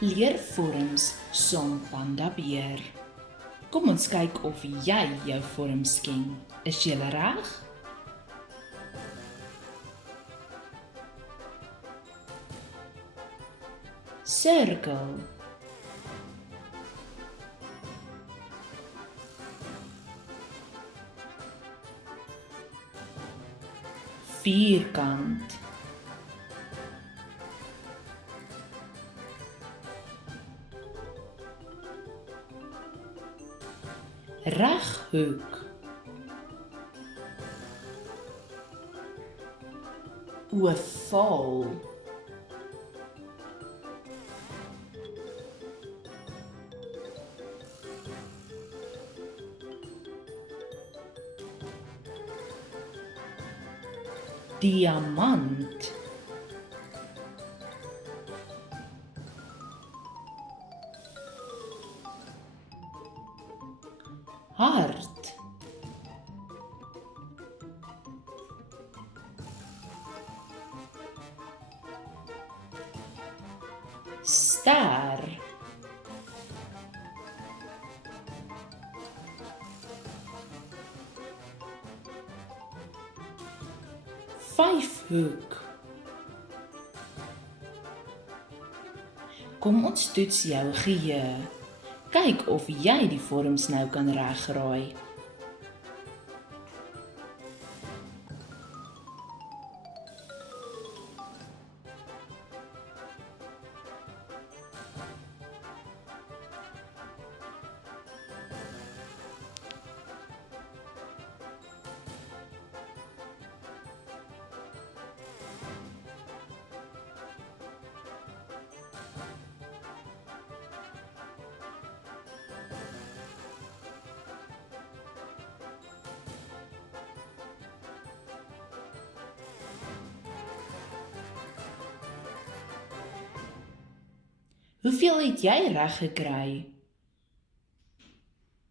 Leer vorms saam Panda Beer. Kom ons kyk of jy jou vorms ken. Is jy reg? Sirkel. Vierkant. Reghoek. Ovaal. Diamant. Hart. Ster. Vyfhoek. Kom ons toets jou geheue. Kyk of jy die vorms nou kan regraai. Hoeveel het jy reg gekry?